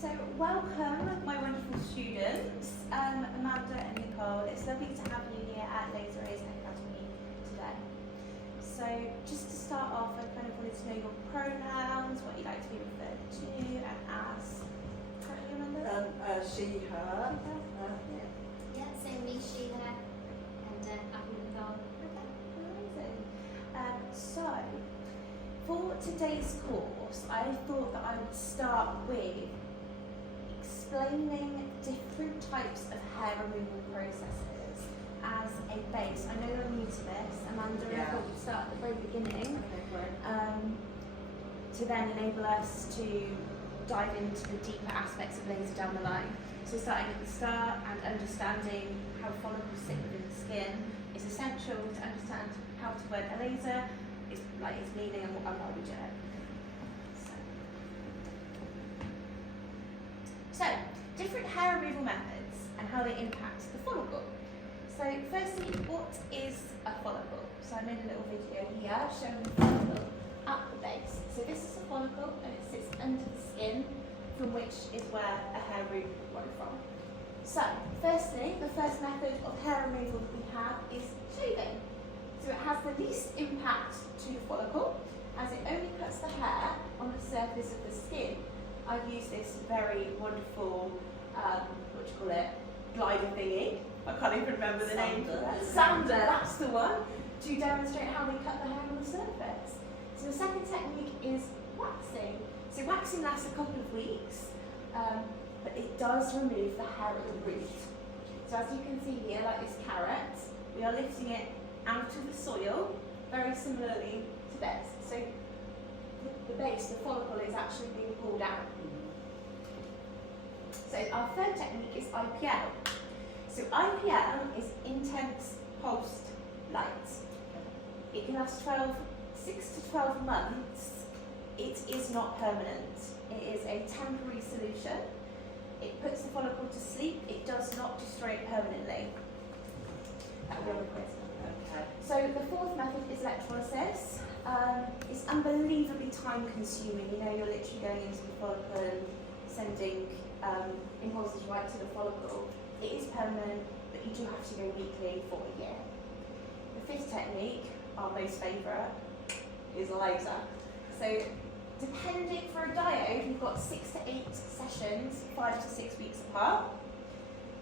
So welcome my wonderful students, Amanda and Nicole. It's lovely to have you here at Laser Rays Academy today. So just to start off, I kind of wanted to know your pronouns, what you'd like to be referred to and as. How do you remember? She, her. Yeah, so me, she, her, and Apple and Dog. Okay, amazing. So for today's course, I thought that I would start with explaining different types of hair removal processes as a base. I know you're new to this, Amanda, I thought we'd start at the very beginning to then enable us to dive into the deeper aspects of laser down the line. So starting at the start and understanding how follicles sit within the skin is essential to understand how to work a laser, its meaning and why we do it. So, different hair removal methods and how they impact the follicle. So, firstly, what is a follicle? So, I made a little video here showing the follicle at the base. So, this is a follicle and it sits under the skin, from which is where a hair root will grow from. So, firstly, the first method of hair removal that we have is shaving. So, it has the least impact to the follicle as it only cuts the hair on the surface of the skin. I've used this very wonderful, glider thingy. I can't even remember the name for that. Sander, that's the one, to demonstrate how they cut the hair on the surface. So the second technique is waxing. So waxing lasts a couple of weeks, but it does remove the hair at the root. So as you can see here, like this carrot, we are lifting it out of the soil, very similarly to this. So the base, the follicle, is actually being pulled out. So our third technique is IPL. So IPL is intense pulsed light. It can last 6 to 12 months. It is not permanent. It is a temporary solution. It puts the follicle to sleep. It does not destroy it permanently. That will be the quiz. Okay. So the fourth method is electrolysis. It's unbelievably time consuming. You know, you're literally going into the follicle and sending impulses right to the follicle. It is permanent, but you do have to go weekly for a year. The fifth technique, our most favourite, is laser. So depending for a diode, we've got 6 to 8 sessions, 5 to 6 weeks apart.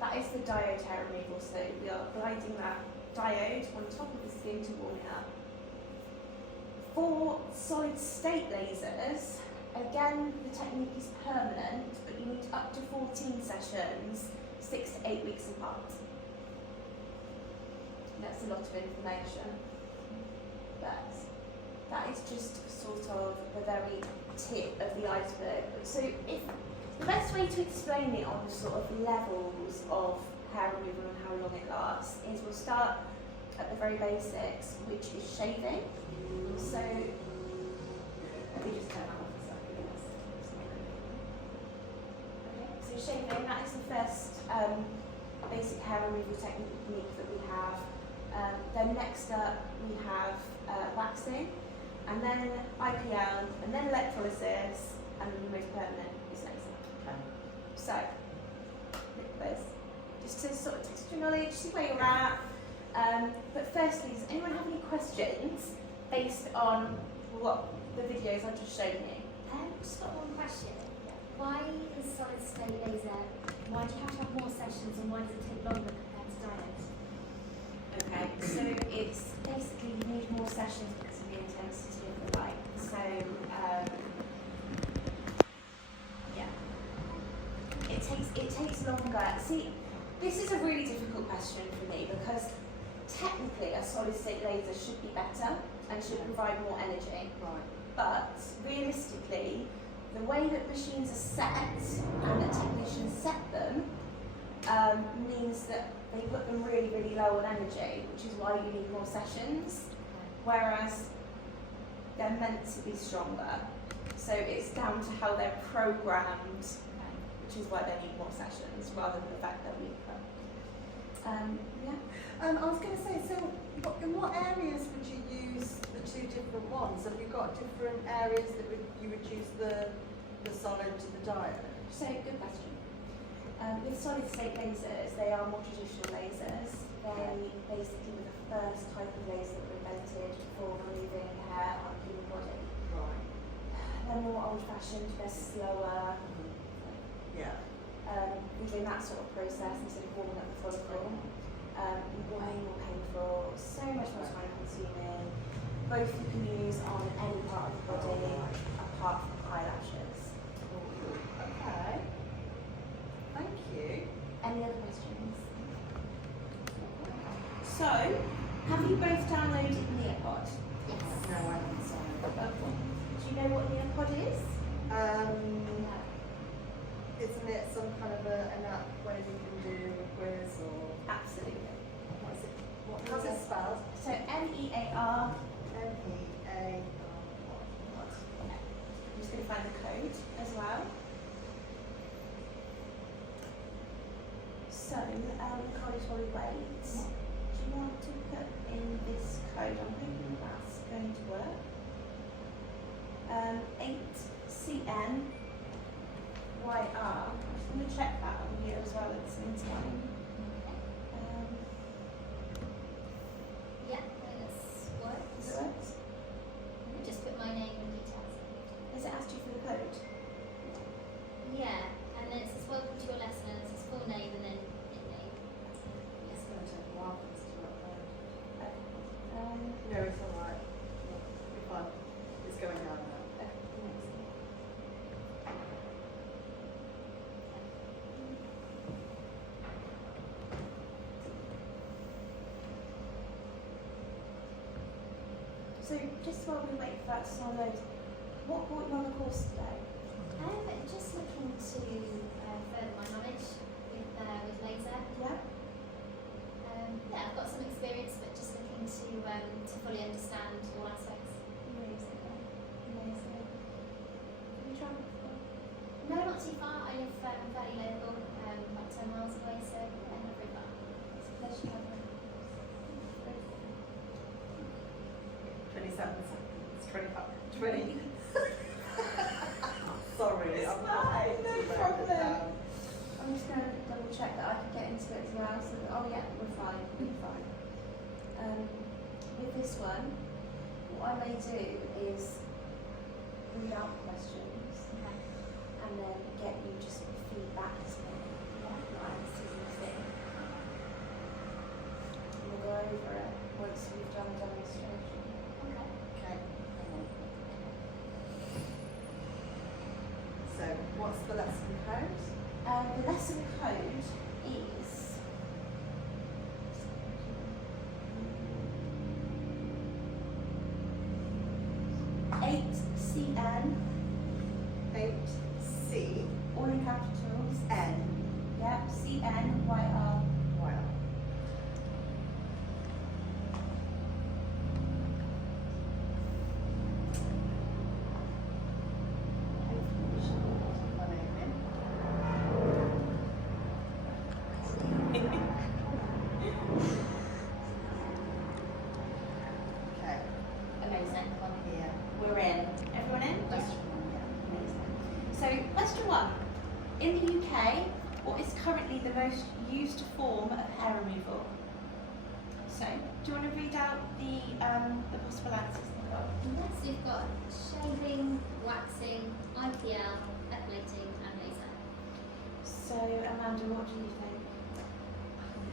That is the diode hair removal. So we are gliding that diode on top of the skin to warm it up. For solid state lasers, again, the technique is permanent, but you need up to 14 sessions, 6 to 8 weeks apart. That's a lot of information, but that is just sort of the very tip of the iceberg. So if the best way to explain it on the sort of levels of hair removal and how long it lasts is we'll start at the very basics, which is shaving. So let me just turn that off a second. Okay, so shaving, that is the first basic hair removal technique that we have. Then next up we have waxing, and then IPL, and then electrolysis, and then the most permanent is laser. Okay. So, Nicholas, just to sort of test your knowledge, see where you're at. But firstly, does anyone have any questions based on what the videos I've just shown you? Just got one question. Why is solid state laser, why do you have to have more sessions and why does it take longer compared to diodes? Okay, so it's basically you need more sessions because of the intensity of the light. So, yeah, it takes longer. See, this is a really difficult question for me because technically a solid state laser should be better and should provide more energy. Right. But realistically, the way that machines are set and that technicians set them means that they put them really, really low on energy, which is why you need more sessions, whereas they're meant to be stronger. So it's down to how they're programmed, which is why they need more sessions rather than the fact that we put. I was going to say, so in what areas would you use the two different ones? Have you got different areas that you would use the solid to the diode? So, good question. With solid state lasers, they are more traditional lasers. They basically were the first type of laser that were invented for removing hair on the human body. Right. They're more old-fashioned, they're slower. Yeah. We're doing that sort of process instead of warming up the follicle. Way more painful, so much more time consuming. Both you can use on any part of the body apart from eyelashes. Okay. Thank you. Any other questions? So, have you both downloaded Neopod? Yes. No, I haven't signed. Do you know what Neopod is? Isn't it some kind of an app where you can do a quiz or Absolutely. what is it? How's it spelled? So NEAR. NEA. I'm just going to find the code as well. So, college probably wait. Do you want to put in this code? I'm hoping that's going to work. 8CN YR. I'm just going to check that on here as well at the same time. Yeah, this works. Does it work? Just put my name and details. Has it asked you for the code? Yeah, and then it says welcome to your lesson, and it says full name and then in name. It's going to take a while for this to upload. No, it's alright. It'll be fun. It's going down now. So just while we wait for that to download, what brought you on the course today? Just looking to further my knowledge with laser. Yeah. Yeah, I've got some experience, but just looking to fully understand all aspects. Amazing. Amazing. Have you travelled before? No, not too far. I live fairly local, about 10 miles away, so yeah, not very far. It's a pleasure travelling. 27 seconds. 25. 20. Sorry, It's I'm fine, no too late problem. down. I'm just going to double check that I can get into it as well. So that, oh yeah, we're fine. We're fine. With this one, what I may do is read out the questions Okay. and then get you just feedback to me. What answers you think. And we'll go over it once we've done the demonstration. Okay. Okay, hang on. So, what's the lesson code? The lesson code is 8CN, 8C all in capitals. N Yep, CNYR. Y. My name Okay, Amazing. on here. We're in. Everyone in? Question one, yeah. Amazing. So, question one. In the UK, what is currently the most used form of hair removal? So, do you want to read out the possible answers? Next, we've got shaving, waxing, IPL, epilating, and laser. So, Amanda, what do you think?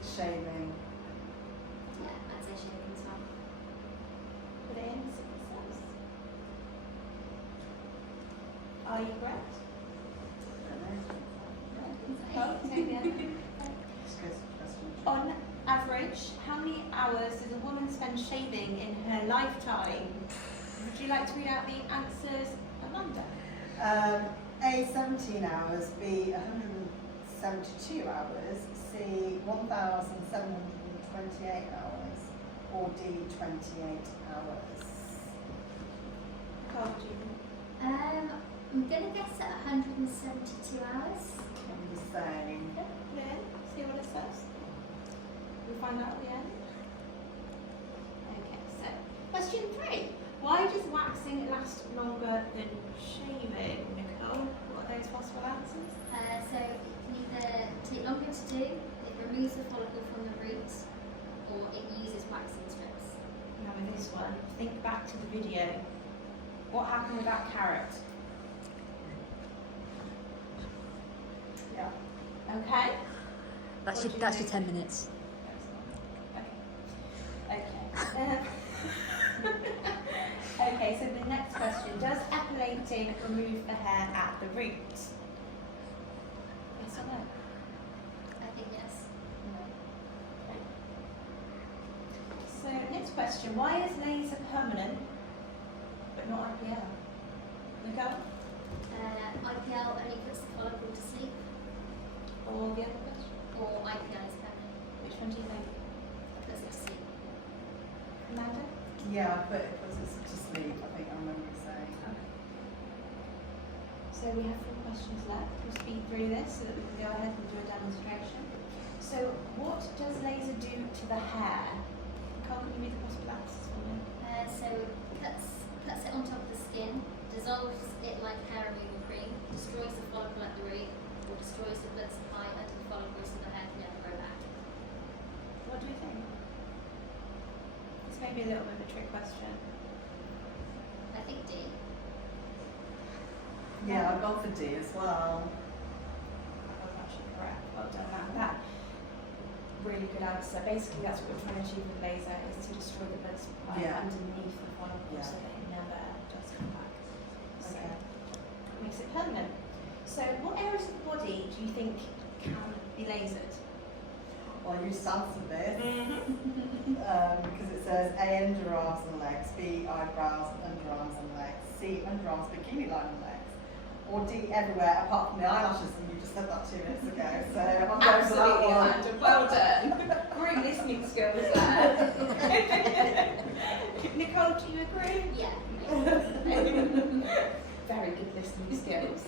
Shaving. Yeah, I'd say shaving as well. Put it in, see what it says. Are you correct? Oh, okay, yeah. Let's go to question two. On average, how many hours does a woman spend shaving in her lifetime? Would you like to read out the answers, Amanda? A 17 hours, B 172 hours, C 1,728 hours, or D 28 hours. Carl, do you think? I'm gonna guess at 172 hours. I'm just saying. Yeah, put it in, see what it says. We'll find out at the end. Okay, so question 3. Why does waxing last longer than shaving, Nicole? What are those possible answers? waxing strips. Now with this one, think back to the video. What happened with that carrot? Yeah. Okay? That's What your, do you that's your think? 10 minutes. Okay. Okay, so the next question. Does epilating remove the hair at the root? Yes or no? I think yes. Okay. So next question. Why is laser permanent but not IPL? Nicole? IPL only puts the follicle to sleep, Or the other question? or IPL is permanent. Which one do you think? Puts it to sleep. Amanda? Yeah, but it puts us to sleep, I think I remember you saying. So we have 4 questions left. We'll speed through this so that we can go ahead and do a demonstration. So what does laser do to the hair? Nicole, can you read the possible answers for me? So puts it on top of the skin, dissolves it like hair removal cream, destroys the follicle at the root, or destroys the blood supply under the follicle so the hair can never grow back. What do you think? This may be a little bit of a trick question. I think D. Yeah, I've gone for D as well. That was actually correct. Well done, that. Really good answer. Basically, that's what we're trying to achieve with laser, is to destroy the blood supply Yeah. underneath the follicle Yeah. so that it never does come back. So Okay. it makes it permanent. So what areas of the body do you think can be lasered? Well, you just answered this. Mm-hmm. Because it says A, underarms and legs, B, eyebrows, underarms and legs, C, underarms, bikini line and legs, or D, everywhere apart from the eyelashes, and you just said that 2 minutes ago, so I'm going for Absolutely, that one. Amanda. Well done. Great listening skills there. Nicole, do you agree? Yeah. Very good listening skills.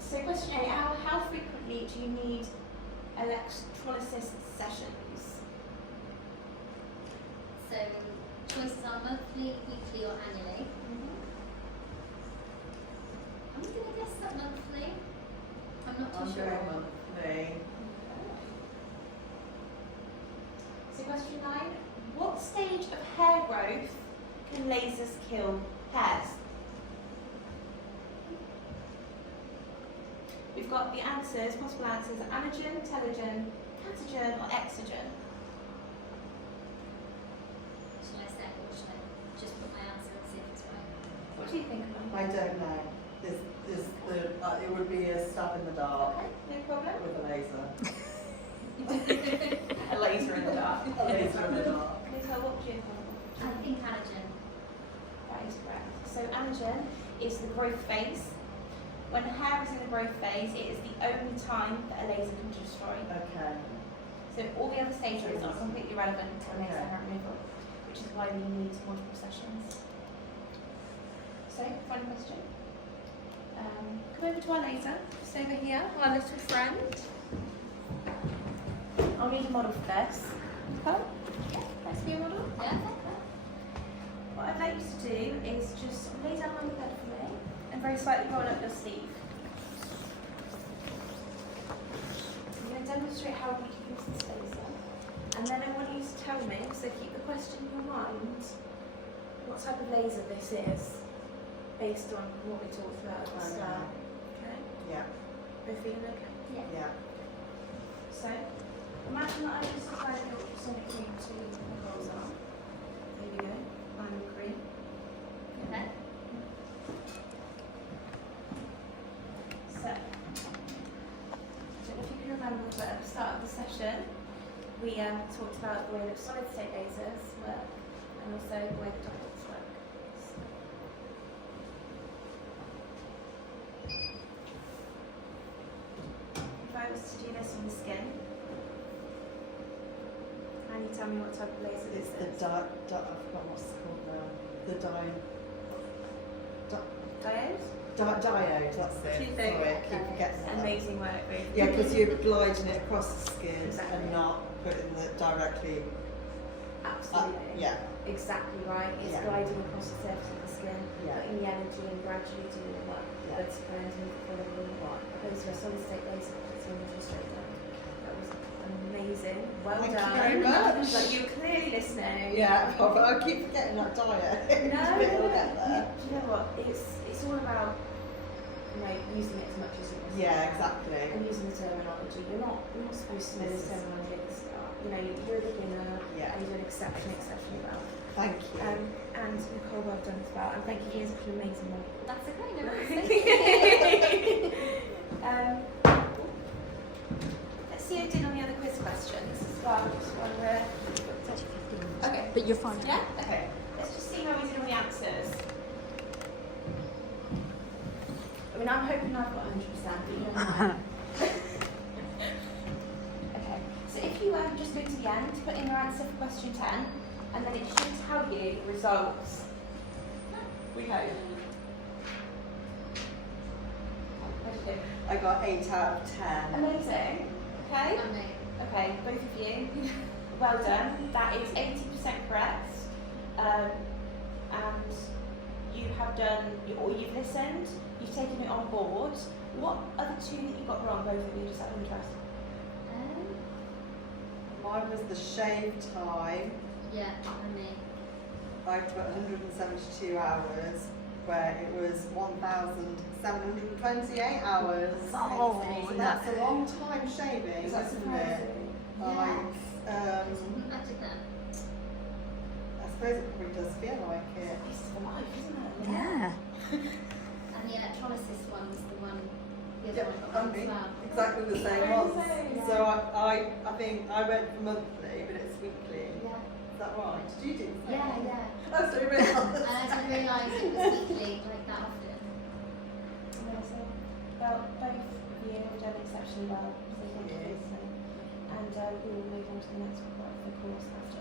So question A, how frequently do you need electrolysis sessions? So choices are monthly, weekly, or annually. I'm going to guess that monthly. I'm not I'm too sure. going monthly. So question 9, what stage of hair growth can lasers kill hairs? We've got the answers, possible answers, anagen, telogen, catagen or exogen. Shall I say or shall I just put my answer and see if it's right? What do you think, I Amanda? don't know. It would be a stab in the dark Okay, no problem. with a laser. A laser in the dark. A laser in the dark. Nicole, what do you think? I think anagen. That is correct. So anagen is the growth phase. When hair is in the growth phase, it is the only time that a laser can destroy. Okay. So all the other stages are completely relevant to laser Okay. hair removal, which is why we need multiple sessions. So, final question. Come over to our laser, just over here, our little friend. I'll need a model for this. Come, let's be a model. Yeah. What I'd like you to do is just lay down on the bed for me and very slightly roll up your sleeve. I'm going to demonstrate how we can use this laser, and then I want you to tell me, so keep the question in your mind, what type of laser this is, based on what we talked about at the Okay. start. Okay? Yeah. We're feeling okay? Yeah. So, imagine that I just applied the ultrasonic cream to Nicole's arm. There you go, lime cream. Okay. So, I don't know if you can remember, but at the start of the session, we talked about the way that solid state lasers work and also the way that diodes work. So, if I was to do this on the skin, can you tell me what type of laser It's this the is? I forgot what's it called now. The Diode? diode, that's it. Two Sorry, I things. keep forgetting that. Amazing work, Ruth. Yeah, because you're gliding it across the skin Exactly. and not putting it directly. Absolutely. Yeah. Exactly right. It's Yeah. gliding across the surface of the skin, Yeah. putting the energy and gradually doing the work. Yeah. Blood supply into the follicle. Opposed to a solid state laser, it's almost just straight down. That was amazing. Well Thank you done. very much. Like you're clearly listening. Yeah, but I keep forgetting that diet. No, We'll get there. do you know what? It's all about using it as much as you can. Yeah, exactly. And using the terminology. You're not supposed to know this terminology at the start. You're a beginner. Yeah. And you're doing exceptionally well. Thank you. And Nicole, well done as well. And thank you for such an amazing one. That's okay, no worries. Let's see how you did on the other quiz questions as well. Just while we're... Okay. But you're fine. Yeah? Okay. Let's just see how we did on the answers. I'm hoping I've got 100%, but you don't know. Okay. So if you just go to the end, put in your answer for question 10, and then it should tell you the results. We hope. What did you do? I got 8 out of 10. Amazing. Okay. Okay, both of you. Well done. That is 80% correct. And you have done, or you've listened, you've taken it on board. What are the two that you got wrong, both of you, just out of interest? Mine was the shave time. Yeah, and me. I took 172 hours, where it was 1,728 hours. Oh, So that's a long time shaving, Is that isn't it? surprising? Like, Imagine that. I suppose it probably does feel like it. It's for life, isn't it? Yeah. And the electrolysis one was the one, the other Yep, one got wrong as well. exactly the same ones. So I think I went for monthly, but it's weekly. Yeah. Is that right? Did you do the same? Yeah, yeah. Oh, so really? And I didn't realise it was weekly like that often. Amazing. Well, both of you have done exceptionally well, so thank you for listening. And we will move on to the next part of the course after.